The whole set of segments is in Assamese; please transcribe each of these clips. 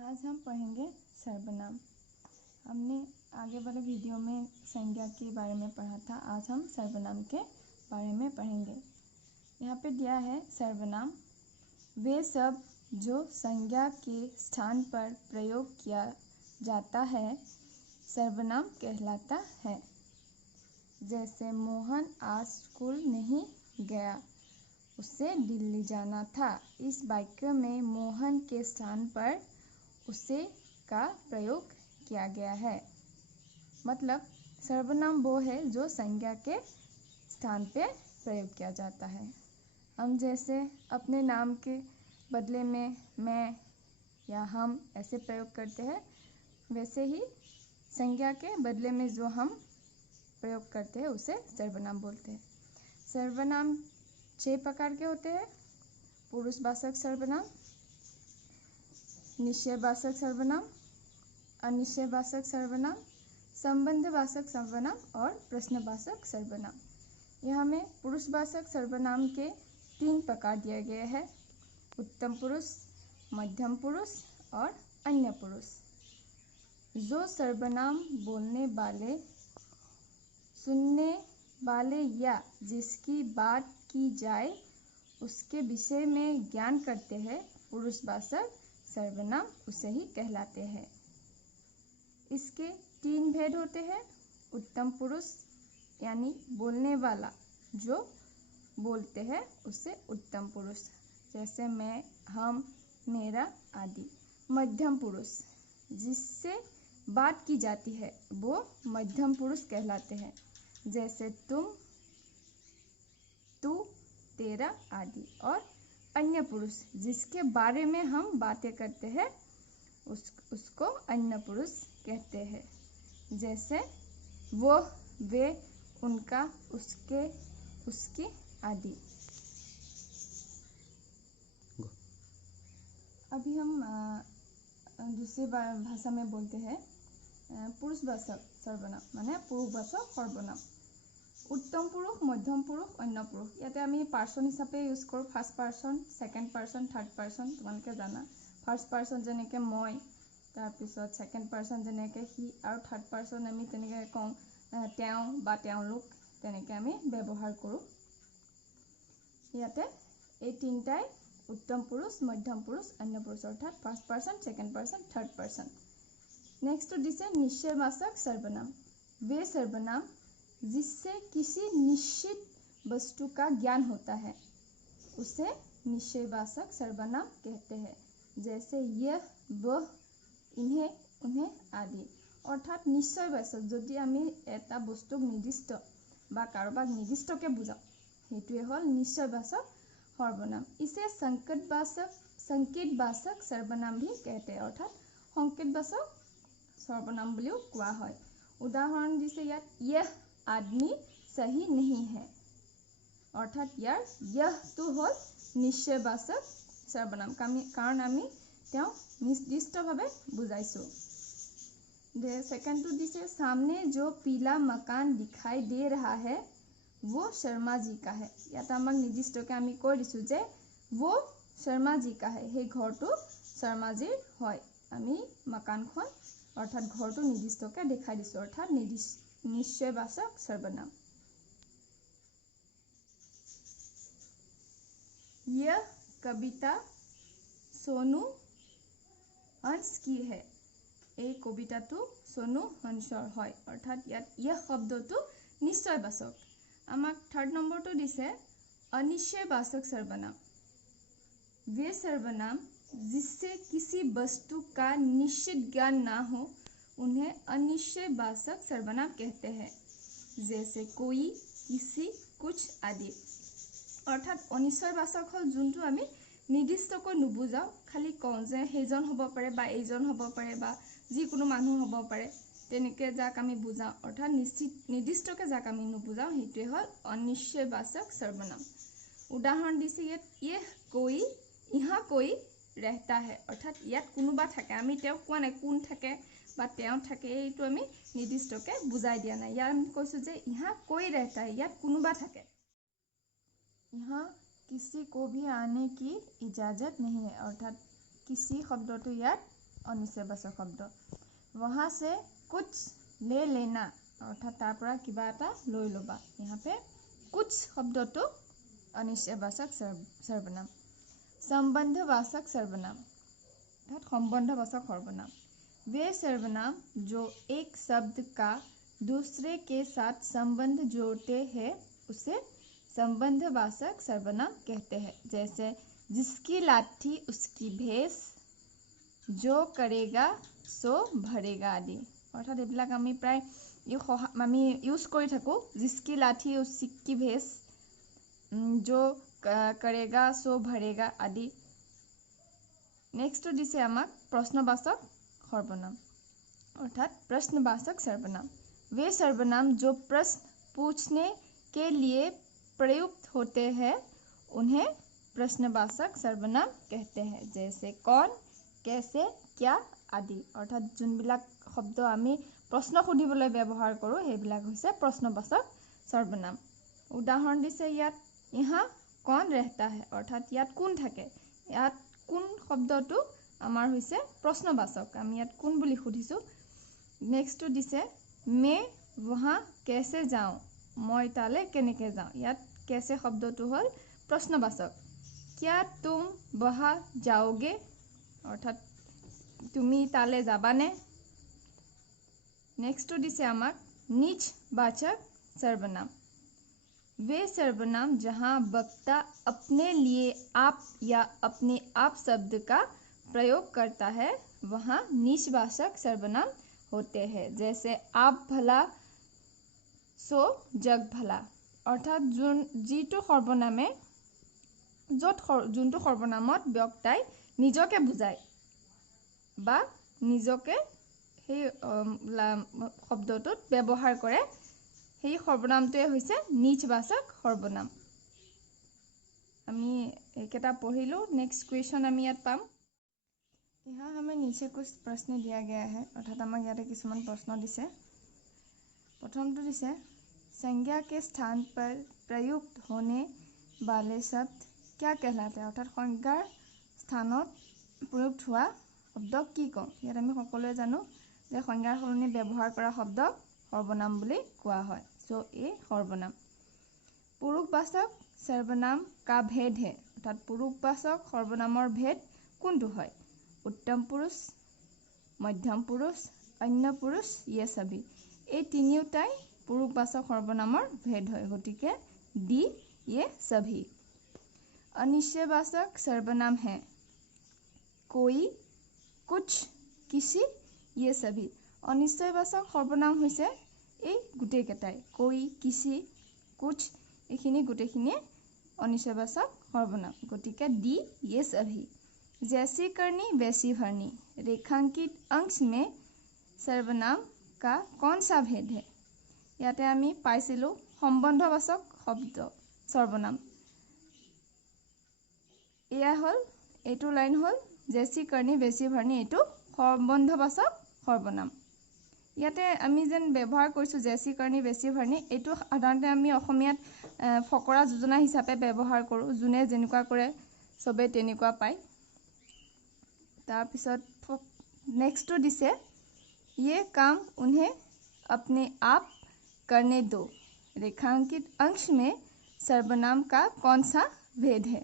आज हम पढ़ेंगे सर्वनाम। हमने आगे वाले वीडियो में संज्ञा के बारे में पढ़ा था। आज हम सर्वनाम के बारे में पढ़ेंगे। यहाँ पे दिया है सर्वनाम वे सब जो संज्ञा के स्थान पर प्रयोग किया जाता है सर्वनाम कहलाता है। जैसे मोहन आज स्कूल नहीं गया, उसे दिल्ली जाना था। इस वाक्य में मोहन के स्थान पर उसे का प्रयोग किया गया है। मतलब सर्वनाम वो है जो संज्ञा के स्थान पे प्रयोग किया जाता है। हम जैसे अपने नाम के बदले में मैं या हम ऐसे प्रयोग करते हैं, वैसे ही संज्ञा के बदले में जो हम प्रयोग करते हैं उसे सर्वनाम बोलते हैं। सर्वनाम 6 प्रकार के होते हैं। पुरुषवाचक सर्वनाम, निश्चयवाचक सर्वनाम, अनिश्चयवाचक सर्वनाम, संबंधवाचक सर्वनाम और प्रश्नवाचक सर्वनाम। यहाँ में पुरुषवाचक सर्वनाम के 3 प्रकार दिए गए हैं: उत्तम पुरुष, मध्यम पुरुष और अन्य पुरुष। जो सर्वनाम बोलने वाले, सुनने वाले या जिसकी बात की जाए उसके विषय में ज्ञान करते हैं, पुरुषवाचक सर्वनाम उसे ही कहलाते हैं। इसके 3 भेद होते हैं। उत्तम पुरुष यानी बोलने वाला, जो बोलते हैं उसे उत्तम पुरुष, जैसे मैं, हम, मेरा आदि। मध्यम पुरुष जिससे बात की जाती है वो मध्यम पुरुष कहलाते हैं, जैसे तुम, तू, तेरा आदि। और अन्य पुरुष जिसके बारे में हम बातें करते हैं उसको अन्य पुरुष कहते हैं, जैसे वो, वे, उनका, उसके, उसकी आदि। अभी हम दूसरी भाषा में बोलते हैं पुरुषवाचक सर्वनाम, माने पुरुषवाचक सर्वनाम। उत्तम पुरुष, मध्यम पुरुष, अन्य पुरुष। ইয়াতে আমি পাৰ্চন হিচাপে ইউজ কৰোঁ। First person, second person, third person. তোমালোকে জানা ফাৰ্ষ্ট পাৰ্চন যেনেকৈ মই, তাৰপিছত ছেকেণ্ড পাৰ্চন যেনেকৈ সি, আৰু থাৰ্ড পাৰ্চন আমি তেনেকৈ কওঁ তেওঁ বা তেওঁলোক, তেনেকৈ আমি ব্যৱহাৰ কৰোঁ। ইয়াতে এই তিনিটাই उत्तम पुरुष, मध्यम पुरुष, अन्य पुरुष, अर्थात first person, second person, third person. Next दिसे निश्चयवाचक सर्वनाम। वे सर्वनाम जिससे किसी निश्चित वस्तु का ज्ञान होता है उसे निश्चयवाचक सर्वनाम कहते हैं, जैसे यह, वह, इन्हें, उन्हें आदि। अर्थात निश्चयवाचक যদি আমি এটা বস্তুক নিৰ্দিষ্ট বা কাৰোবাক নিৰ্দিষ্টকৈ বুজাওঁ, সেইটোৱে হ'ল নিশ্চয়वाचक सर्वनाम। इसे संकेतवाचक सर्वनाम भी कहते हैं, अर्थात संकेतवाचक सर्वनाम बुलिও কোৱা হয়। उदाहरण दिसे यात यह आदमी सही नहीं है, अर्थात यार यह तो हल निश्चयवाचक सर्वनाम, कारण आमी তেওঁ निर्दिष्टভাৱে বুজাইছো। सेकेंड टू दिसे सामने जो पीला मकान दिखाई दे रहा है वो शर्मा जी का है। यात आमाक निर्दिष्टके आमी কৈ দিছো যে वो शर्मा जी का है, সেই ঘৰটো শৰ্মা জীৰ হয়। আমি মকানখন অৰ্থাৎ ঘৰটো निर्दिष्टके দেখাই দিছো, অৰ্থাৎ निश्चयवाचक सर्वनाम। यह कविता सोनू हंस की है, এই কবিতাটো सोनू हंसर হয়, অৰ্থাৎ ইয়াত यह শব্দটো निश्चयवाचक। আমাক थर्ड नंबर तो दिसे अनिश्चयवाचक सर्वनाम। वे सर्वनाम जिससे किसी वस्तु का निश्चित ज्ञान ना हो उन्हें अनिश्चयवाचक सर्वनाम कहते हैं, जैसे कोई, किसी, कुछ आदि। अर्थात अनिश्चयवाचक हल जोनটো আমি निर्दिष्टকৈ নুবুজাও, খালি কওঁ যে সেইজন হ'ব পাৰে বা এইজন হ'ব পাৰে বা যিকোনো মানুহ হ'ব পাৰে, তেনেকৈ যাক আমি বুজাওঁ, অৰ্থাৎ निर्दिष्टকৈ যাক আমি নুবুজাওঁ সেইটোৱে হ'ল अनिश्चयवाचक सर्वनाम। उदाहरण दिसे ইয়াত यह कोई, यहाँ कोई रहता है, अर्थात ইয়াত কোনোবা থাকে, আমি তেওঁ কোৱা নাই কোন থাকে বা তেওঁ থাকে, এইটো আমি निर्दिष्टকৈ বুজাই দিয়া নাই। ইয়াত আমি কৈছো যে यहाँ कोई रहता है, ইয়াত কোনোবা থাকে। यहाँ किसी को भी आने की इजाजत नहीं है, अर्थात किसी शब्दটো ইয়াত अनिश्चयवाचक शब्द। वहाँ से कुछ ले लेना अर्थात तार পৰা কিবা এটা লৈ ল'বা। यहाँ पे कुछ शब्दটো अनिश्चयवाचक सर्वनाम। संबंधवाचक सर्वनाम अर्थात संबंधवाचक सर्वनाम वे सर्वनाम जो एक शब्द का दूसरे के साथ संबंध जोड़ते हैं उसे संबंधवाचक सर्वनाम कहते हैं। जैसे जिसकी लाठी उसकी भैंस, जो करेगा सो भरेगा आदि। अर्थात এইবিলাক আমি প্ৰায় আমি ইউজ কৰি থাকোঁ। जिसकी लाठी उसकी भैंस, जो करेगा सो भरेगा आदि। नेक्स्ट दिसे আমাক प्रश्नवाचक सर्वनाम अर्थात प्रश्नवाचक सर्वनाम वे सर्वनाम जो प्रश्न पूछने के लिए प्रयुक्त होते हैं उन्हें प्रश्नवाचक सर्वनाम कहते हैं। जैसे कौन, कैसे, क्या आदि। अर्थात जोनবিলাক शब्द आमी प्रश्न सुधिবলৈ ব্যৱহাৰ কৰোঁ সেইবিলাক হৈছে प्रश्नवाचक सर्वनाम। उदाहरण दिसे ইয়াত यहाँ कौन रहता है अर्थात ইয়াত কোন থাকে। ইয়াত কোন শব্দটো আমাৰ হৈছে प्रश्नवाचक। আমি ইয়াত কোন বুলি সুধিছোঁ। नेक्स्ट दिसे मैं वहाँ कैसे जाऊँ, মই তালে কেনেকৈ যাওঁ। ইয়াত कैसे शब्दটো হ'ল प्रश्नवाचक। क्या तुम वहाँ जाओगे अर्थात তুমি তালে যাবানে। नेक्स्ट दिसे আমাক निजवाचक सर्वनाम वे सर्वनाम जहाँ वक्ता अपने लिए आप या अपने आप शब्द का प्रयोग करता है वहाँ निजवाचक सर्वनाम होते हैं। जैसे आप भला सो जग भला। अर्थात जितो सर्वनामे जोनটো सर्वनामत व्यक्ताই নিজকে বুজায় বা নিজকে সেই শব্দটোত ব্যৱহাৰ কৰে সেই सर्वनामটোৱে হৈছে निजवाचक सर्वनाम। আমি এইকেইটা পঢ়িলোঁ। नेक्स्ट क्वेश्चन আমি ইয়াত पाम। यहाँ हमें नीचे कुछ प्रश्न दिया गया है अर्थात আমাক ইয়াতে কিছুমান प्रश्न दिसे। प्रथमটো दिसे संज्ञा के स्थान पर प्रयुक्त होने वाले शब्द क्या कहलाते हैं अर्थात संज्ञार स्थानत प्रयुक्त हुआ शब्द কি কওঁ। ইয়াত আমি সকলোৱে জানো যে সংজ্ঞাৰ সলনি ব্যৱহাৰ কৰা শব্দ सर्वनाम বুলি কোৱা হয়। सो ए सर्वनाम। पुरुषवाचक सर्वनाम का भेद है अर्थात पुरुषवाचक सर्वनाমৰ भेद কোনটো হয়। उत्तम पुरुष, मध्यम पुरुष, अन्य पुरुष, ये सभी। এই তিনিওটাই पुरुषवाचक सर्वनाমৰ भेद হয়। গতিকে डी ये सभी। अनिश्चयवाचक सर्वनाम है कोई, कुछ, किसी, ये सभी। अनिश्चयवाचक सर्वनाम হৈছে এই গোটেইকেইটাই कोई, किसी, कुछ এইখিনি গোটেইখিনি अनिश्चयवाचक सर्वनाम। গতিকে डी ये सभी। जैसी करनी वैसी भरनी रेखांकित अंश में सर्वनाम का कौन सा भेद है। ইয়াতে আমি পাইছিলোঁ সম্বন্ধবাচক শব্দ सर्वनाम। এয়া হ'ল এইটো লাইন হ'ল জেচি करनी বেছি ভৰণী এইটো সম্বন্ধবাচক सर्वनाम। ইয়াতে আমি যেন ব্যৱহাৰ কৰিছোঁ জেচি करनी বেছি ভৰণী এইটো সাধাৰণতে আমি অসমীয়াত ফকৰা যোজনা হিচাপে ব্যৱহাৰ কৰোঁ। যোনে যেনেকুৱা কৰে চবে তেনেকুৱা পায়। তাৰপিছত नेक्स्ट दिसे ये काम उन्हें अपने आप करने दो रेखांकित अंश में सर्वनाम का कौन सा भेद है।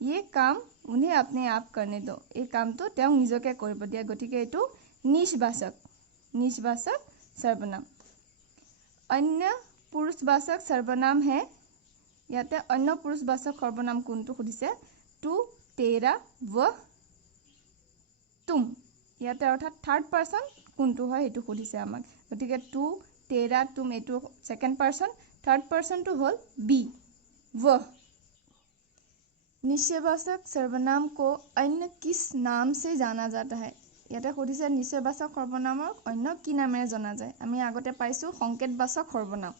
ये काम उन्हें अपने आप करने दो এই কামটো তেওঁ নিজকে কৰিব দিয়া। গতিকে এইটো निजवाचक सर्वनाम। अन्य पुरुषवाचक सर्वनाम है ইয়াতে अन्य पुरुषवाचक सर्वनाम কোনটো সুধিছে। तू, तेरा, वह, तुम। ইয়াতে অৰ্থাৎ থাৰ্ড পাৰ্সন কোনটো হয় সেইটো সুধিছে আমাক। গতিকে तू, तेरा, तुम এইটো सेकेंड पर्सन। थर्ड पर्सन तो होल बी वह। निश्चयवाचक सर्वनाम को अन्य किस नाम से जाना जाता है। ইয়াতে সুধিছে নিশ্চয়বাচক सर्वनामক অন্য কি নামেৰে জনা যায়। আমি আগতে পাইছোঁ সংকেতবাচক सर्वनाम।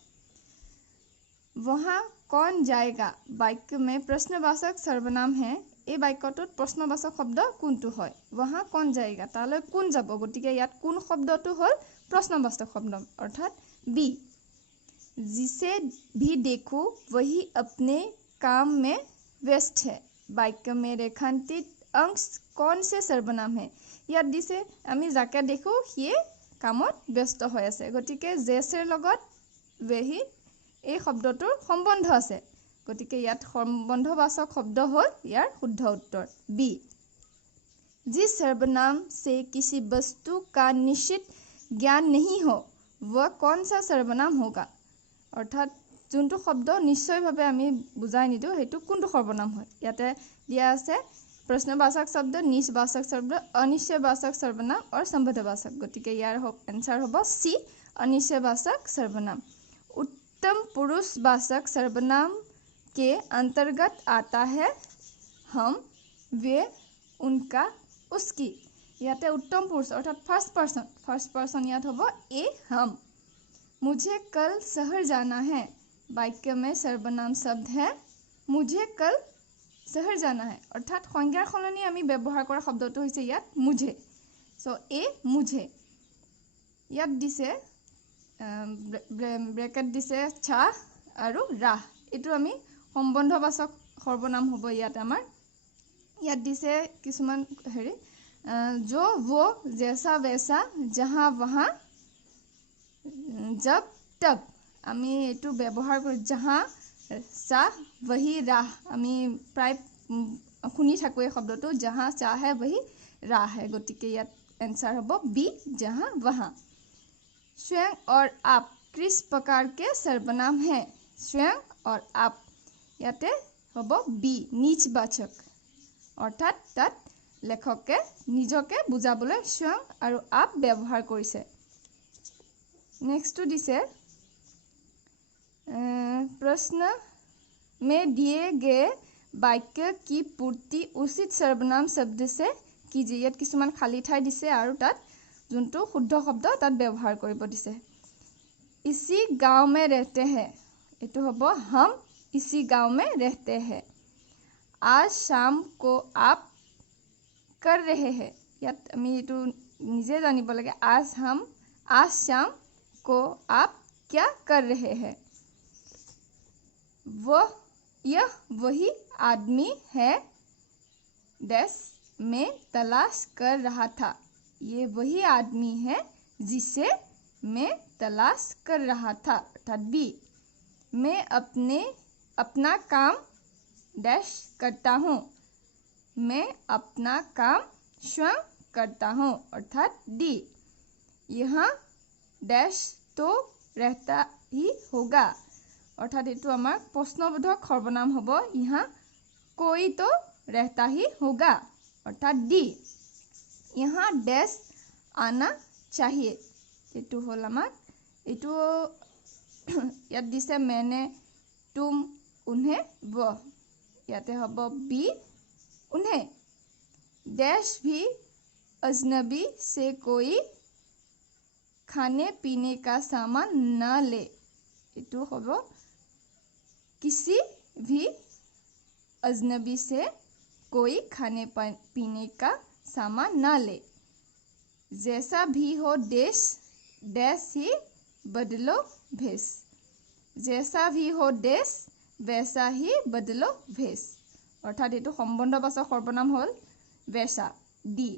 वहाँ कौन जाएगा वाक्य में प्रश्नवाचक सर्वनाम है। এই বাক্যটোত প্ৰশ্নবাচক শব্দ কোনটো হয়। वहाँ कौन जाएगा তালৈ কোন যাব। গতিকে ইয়াত কোন শব্দটো হ'ল प्रश्नवाचक शब्द अर्थात बी। जिसे भी देखो वही अपने काम में व्यस्त है वाक्य में रेखांकित अंश कौन से सर्वनाम है ইয়াত দিছে আমি যাকে দেখো সিয়ে কামত ব্যস্ত হৈ আছে গতিকে জেছেৰ লগত वेही এই শব্দটোৰ সম্বন্ধ আছে গতিকে ইয়াত সম্বন্ধবাচক শব্দ হ'ল ইয়াৰ শুদ্ধ উত্তৰ বি जिस सर्वनाम से किसी वस्तु का निश्चित ज्ञान नहीं हो वह कौन सा सर्वनाम होगा अर्थात जोंटो शब्द निश्चय भावे आमी बुझाई निदो हेतु कोनটো सर्वनाम হয় ইয়াতে দিয়া আছে प्रश्नवाचक शब्द निश्चयवाचक शब्द अनिश्चयवाचक सर्वनाम और संबंधवाचक गतिके यार आंसर होबो सी अनिश्चयवाचक सर्वनाम उत्तम पुरुषवाचक सर्वनाम के अंतर्गत आता है हम वे उनका उसकी याते उत्तम पुरुष अर्थात फर्स्ट पर्सन यात होबो ए हम मुझे कल शहर जाना है वाक्य में सर्वनाम शब्द है मुझे कल शहर जाना है अर्थात संज्ञार खलनी आमी व्यवहार কৰা শব্দটো হৈছে ইয়াত मुझे सो ए मुझे ইয়াত দিছে ব্ৰেকেট দিছে ছা আৰু ৰাহ এটো আমি সম্বন্ধবাচক সৰ্বনাম হ'ব ইয়াত আমাৰ ইয়াত দিছে কিছুমান হেৰি जो वो जैसा वैसा जहां वहां जब तब आमी एटू व्यवहार कर जहां सा वही राह आमी प्राय खुनी थाको ए शब्दটো जहां सा है वही राह है गतिके यात आंसर होबो बी जहां वहां स्वयं और आप किस प्रकार के सर्वनाम है स्वयं और आप याते होबो बी नीचवाचक अर्थात तात लेखके निजके बुझाबले स्वयं और आप व्यवहार करिसे नेक्स्ट टू दिसे प्रश्न में दिए गए वाक्य की पूर्ति उचित सर्वनाम शब्द से कीजिए यात किछुमान खाली ठाई दिसे और तात जोंटो शुद्ध शब्द तात व्यवहार करिब दिसे इसी गांव में रहते हैं एतो हबो हम इसी गांव में रहते हैं आज शाम को आप कर रहे हैं यात आमी एटू निजे जानिब लागे आज शाम को आप क्या कर रहे हैं यह वही आदमी है डैश में तलाश कर रहा था ये वही आदमी है जिसे मैं तलाश कर रहा था अर्थात बी मैं अपना काम डैश करता हूँ मैं अपना काम स्वयं करता हूँ अर्थात डी यहाँ डैश तो रहता ही होगा अर्थात एटू आमार प्रश्नबोधक सर्वनाम होबो यहाँ कोई तो रहता ही होगा अर्थात डी यहाँ डैश आना चाहिए एटू होल आमार एटू यात दिसे मैंने तुम उन्हें वो याते होबो बी उन्हें डैश भी अजनबी से कोई खाने पीने का सामान न ले इतु होबो किसी भी अजनबी से कोई खाने पीने का सामान न ले जैसा भी हो डैश ही बदलो भेष जैसा भी हो डैश वैसा ही बदलो भेष अर्थात ये सम्बन्धवाचक सर्वनाम हल वैसा डी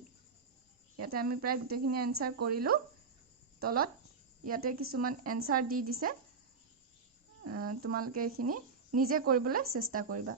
याते आमी प्राय गोटेखिनि आन्सार करिलो तलत याते किछुमान आन्सार दी दिसे तुमालोके एखिनि निजे करिबोले चेष्टा करिबा।